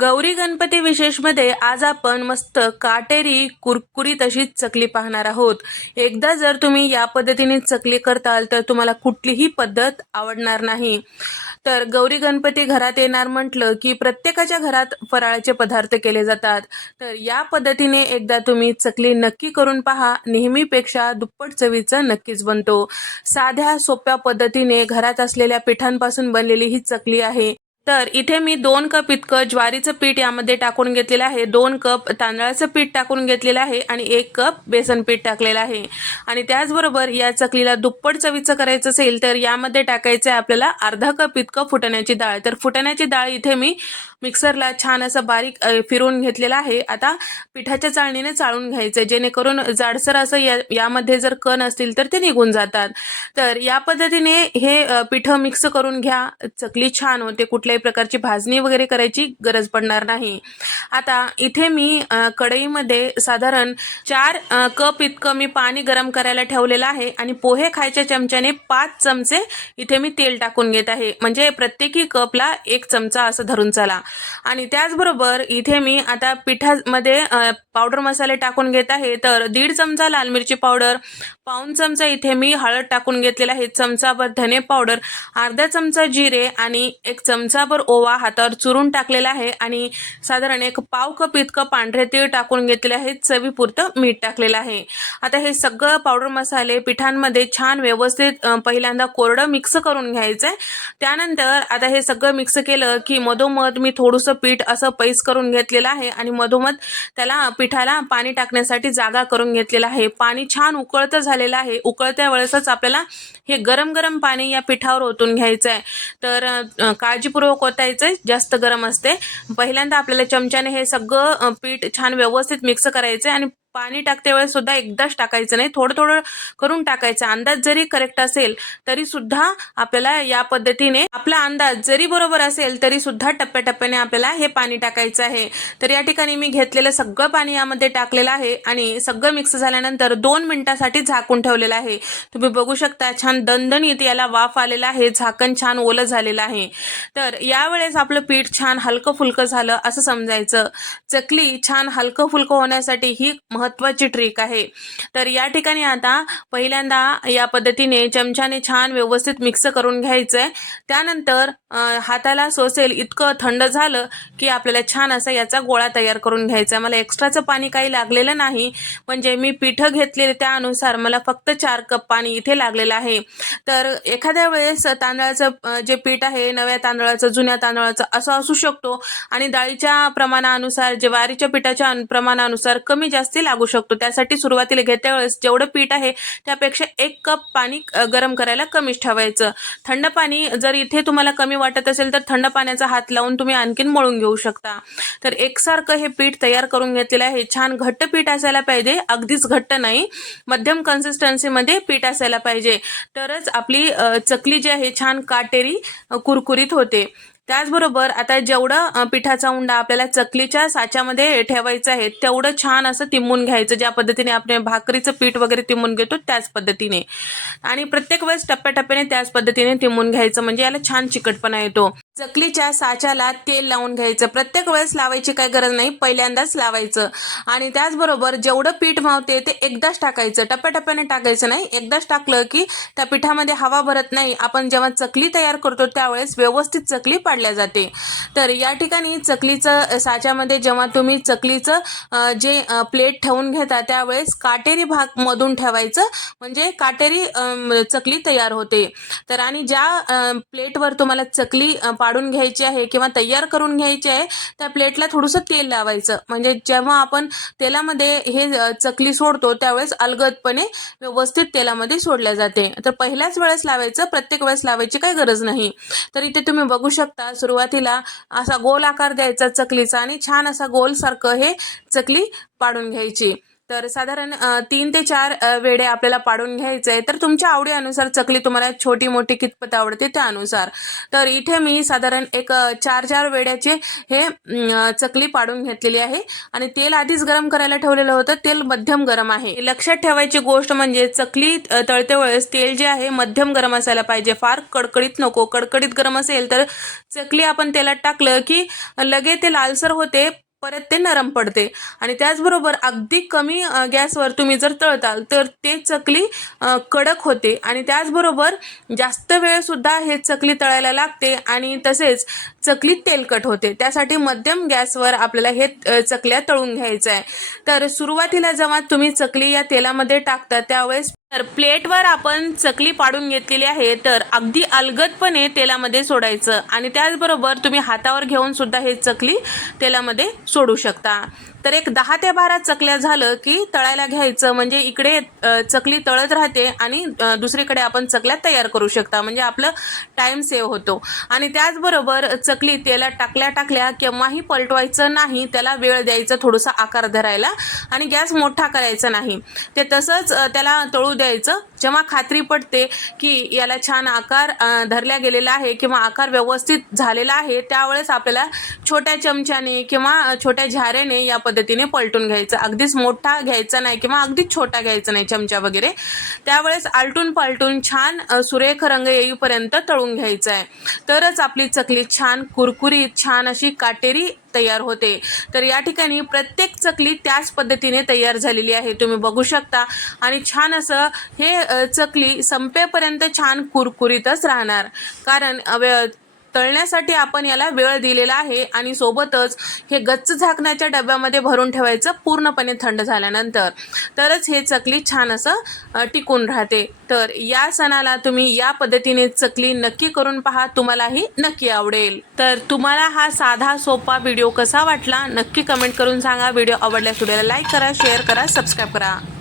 गौरी गणपती विशेषमध्ये आज आपण मस्त काटेरी कुरकुरीत अशी चकली पाहणार आहोत एकदा जर तुम्ही या पद्धतीने चकली करताल तर तुम्हाला कुठलीही पद्धत आवडणार नाही तर गौरी गणपती घरात येणार म्हटलं की प्रत्येकाच्या घरात फराळाचे पदार्थ केले जातात तर या पद्धतीने एकदा तुम्ही चकली नक्की करून पहा नेहमीपेक्षा दुप्पट चवीचं नक्कीच बनतो साध्या सोप्या पद्धतीने घरात असलेल्या पिठांपासून बनलेली ही चकली आहे तर इथे मी दोन कप इतकं ज्वारीचं पीठ यामध्ये टाकून घेतलेलं आहे दोन कप तांदळाचं पीठ टाकून घेतलेलं आहे आणि एक कप बेसन पीठ टाकलेलं आहे आणि त्याचबरोबर या चकलीला दुप्पट चवीचं करायचं असेल तर यामध्ये टाकायचं आहे आपल्याला अर्धा कप इतकं फुटण्याची डाळ तर फुटण्याची डाळ इथे मी मिक्सरला छान असं बारीक फिरवून घेतलेला आहे आता पिठाच्या चाळणीने चाळून घ्यायचं जेणेकरून जाडसर असं या यामध्ये जर कण असतील तर ते निघून जातात तर या पद्धतीने हे पिठं मिक्स करून घ्या चकली छान होते कुठल्याही प्रकारची भाजणी वगैरे करायची गरज पडणार नाही आता इथे मी कढईमध्ये साधारण चार कप इतकं मी पाणी गरम करायला ठेवलेलं आहे आणि पोहे खायच्या चमच्याने पाच चमचे इथे मी तेल टाकून घेत आहे म्हणजे प्रत्येकी कपला एक चमचा असं धरून चला आणि त्याचबरोबर इथे मी आता पिठामध्ये पावडर मसाले टाकून घेत आहे तर दीड चमचा लाल मिरची पावडर पाऊन चमचा इथे मी हळद टाकून घेतलेला आहे चमचाभर धने पावडर अर्धा चमचा जिरे आणि एक चमचाभर ओवा हातावर चुरून टाकलेला आहे आणि साधारण एक पाव कप इतकं पांढरे तीळ टाकून घेतलेले आहे चवीपुरतं मीठ टाकलेलं आहे आता हे सगळं पावडर मसाले पिठांमध्ये छान व्यवस्थित पहिल्यांदा कोरडं मिक्स करून घ्यायचं त्यानंतर आता हे सगळं मिक्स केलं की मधोमध मी थोडंसं पीठ असं पैस करून घेतलेलं आहे आणि मधोमध त्याला पीठ पिठाला पाणी टाकण्यासाठी जागा करून घेतलेला आहे पाणी छान उकळतं झालेलं आहे उकळत्या वेळेसच आपल्याला हे गरम गरम पाणी या पिठावर ओतून घ्यायचं आहे तर काळजीपूर्वक ओतायचं आहे जास्त गरम असते पहिल्यांदा आपल्याला चमच्याने हे सगळं पीठ छान व्यवस्थित मिक्स करायचं आहे आणि पाणी टाकते वेळेस सुद्धा एकदाच टाकायचं नाही थोडं थोडं करून टाकायचं अंदाज जरी करेक्ट असेल तरी सुद्धा आपल्याला या पद्धतीने आपला अंदाज जरी बरोबर असेल तरी सुद्धा टप्प्याटप्प्याने आपल्याला हे पाणी टाकायचं आहे तर या ठिकाणी मी घेतलेलं सगळं पाणी यामध्ये टाकलेलं आहे आणि सगळं मिक्स झाल्यानंतर दोन मिनिटासाठी झाकून ठेवलेलं आहे तुम्ही बघू शकता छान दणदणीत याला वाफ आलेला आहे झाकण छान ओलं झालेलं आहे तर यावेळेस आपलं पीठ छान हलकं फुलकं झालं असं समजायचं चकली छान हलकं फुलकं होण्यासाठी ही महत्व महत्वाची ट्रिक आहे तर या ठिकाणी आता पहिल्यांदा या पद्धतीने चमच्याने छान व्यवस्थित मिक्स करून घ्यायचंय त्यानंतर हाताला सोसेल इतकं थंड झालं की आपल्याला छान असा याचा गोळा तयार करून घ्यायचा आहे मला एक्स्ट्राचं पाणी काही लागलेलं नाही म्हणजे मी पीठं घेतलेले त्यानुसार मला फक्त चार कप पाणी इथे लागलेलं आहे तर एखाद्या वेळेस तांदळाचं जे पीठ आहे नव्या तांदळाचं जुन्या तांदळाचं असं असू शकतो आणि डाळीच्या प्रमाणानुसार जे वारीच्या पिठाच्या प्रमाणानुसार कमी जास्ती लागू शकतो त्यासाठी सुरुवातीला घेत्या वेळेस जेवढं पीठ आहे त्यापेक्षा एक कप पाणी गरम करायला कमी ठेवायचं थंड पाणी जर इथे तुम्हाला कमी वाटत असेल तर थंड पाण्याचा हात लावून तुम्ही आणखीन मळून घेऊ शकता तर एकसारखं हे पीठ तयार करून घेतलेलं आहे छान घट्ट पीठ असायला पाहिजे अगदीच घट्ट नाही मध्यम कन्सिस्टन्सीमध्ये पीठ असायला पाहिजे तरच आपली चकली जी आहे छान काटेरी कुरकुरीत होते त्याचबरोबर आता जेवढं पिठाचा उंडा आपल्याला चकलीच्या साच्यामध्ये ठेवायचं आहे तेवढं छान असं तिमून घ्यायचं ज्या पद्धतीने आपण भाकरीचं पीठ वगैरे तिमून घेतो त्याच पद्धतीने आणि प्रत्येक वेळेस टप्प्याटप्प्याने त्याच पद्धतीने तिमून घ्यायचं म्हणजे याला छान चिकटपणा येतो चकलीच्या साच्याला तेल लावून घ्यायचं प्रत्येक वेळेस लावायची काही गरज नाही पहिल्यांदाच लावायचं आणि त्याचबरोबर जेवढं पीठ मावते ते एकदाच टाकायचं टप्प्याटप्प्याने टाकायचं नाही एकदाच टाकलं की त्या पिठामध्ये हवा भरत नाही आपण जेव्हा चकली तयार करतो त्यावेळेस व्यवस्थित चकली पाडल्या जाते तर या ठिकाणी चकलीचं साच्यामध्ये जेव्हा तुम्ही चकलीचं जे प्लेट ठेवून घेता त्यावेळेस काटेरी भाग मधून ठेवायचं म्हणजे काटेरी चकली तयार होते तर आणि ज्या प्लेटवर तुम्हाला चकली वाढून घ्यायची आहे किंवा तयार करून घ्यायची आहे त्या प्लेटला थोडंसं तेल लावायचं म्हणजे जेव्हा आपण तेलामध्ये हे चकली सोडतो त्यावेळेस अलगदपणे व्यवस्थित तेलामध्ये सोडल्या जाते तर पहिल्याच वेळेस लावायचं प्रत्येक वेळेस लावायची काही गरज नाही तर इथे तुम्ही बघू शकता सुरुवातीला असा गोल आकार द्यायचा चकलीचा आणि छान असा गोल सारखं हे चकली पाडून घ्यायची तर साधारण तीन ते चार वेडे आपल्याला पाडून घ्यायचे आहे तर तुमच्या आवडीनुसार चकली तुम्हाला छोटी मोठी कितपत आवडते त्यानुसार तर इथे मी साधारण एक चार चार वेड्याचे हे चकली पाडून घेतलेली आहे आणि तेल आधीच गरम करायला ठेवलेलं होतं तेल मध्यम गरम आहे लक्षात ठेवायची गोष्ट म्हणजे चकली तळते वेळेस तेल जे आहे मध्यम गरम असायला पाहिजे फार कडकडीत नको कडकडीत गरम असेल तर चकली आपण तेलात टाकलं की लगे ते लालसर होते परत ते नरम पडते आणि त्याचबरोबर अगदी कमी गॅसवर तुम्ही जर तळताल तर ते चकली कडक होते आणि त्याचबरोबर जास्त वेळसुद्धा हे चकली तळायला लागते आणि तसेच चकली तेलकट होते त्यासाठी मध्यम गॅसवर आपल्याला हे चकल्या तळून घ्यायचं आहे तर सुरुवातीला जेव्हा तुम्ही चकली या तेलामध्ये टाकता त्यावेळेस तर प्लेटवर आपण चकली पाडून घेतलेली आहे तर अगदी अलगदपणे तेलामध्ये सोडायचं आणि त्याचबरोबर तुम्ही हातावर घेऊन सुद्धा हे चकली तेलामध्ये सोडू शकता तर एक दहा ते बारा चकल्या झालं की तळायला घ्यायचं म्हणजे इकडे चकली तळत राहते आणि दुसरीकडे आपण चकल्या तयार करू शकता म्हणजे आपलं टाईम सेव्ह होतो आणि त्याचबरोबर चकली त्याला टाकल्या टाकल्या केव्हाही पलटवायचं नाही त्याला वेळ द्यायचा थोडासा आकार धरायला आणि गॅस मोठा करायचा नाही ते तसंच त्याला तळू द्यायचं जेव्हा खात्री पडते की याला छान आकार धरल्या गेलेला आहे किंवा आकार व्यवस्थित झालेला आहे त्यावेळेस आपल्याला छोट्या चमच्याने किंवा छोट्या झाऱ्याने या पद्धती पद्धतीने पलटून घ्यायचं अगदीच मोठा घ्यायचा नाही किंवा अगदीच छोटा घ्यायचा नाही चमचा वगैरे त्यावेळेस आलटून पालटून छान सुरेख रंग येईपर्यंत तळून घ्यायचा आहे तरच आपली चकली छान कुरकुरीत छान अशी काटेरी तयार होते तर या ठिकाणी प्रत्येक चकली त्याच पद्धतीने तयार झालेली आहे तुम्ही बघू शकता आणि छान असं हे चकली संपेपर्यंत छान कुरकुरीतच राहणार कारण तळण्यासाठी आपण याला वेळ दिलेला आहे आणि सोबतच हे गच्च झाकण्याच्या डब्यामध्ये भरून ठेवायचं पूर्णपणे थंड झाल्यानंतर तरच हे चकली छान असं टिकून राहते तर या सणाला तुम्ही या पद्धतीने चकली नक्की करून पहा तुम्हालाही नक्की आवडेल तर तुम्हाला हा साधा सोपा व्हिडिओ कसा वाटला नक्की कमेंट करून सांगा व्हिडिओ आवडल्यास व्हिडिओला लाईक करा शेअर करा सबस्क्राईब करा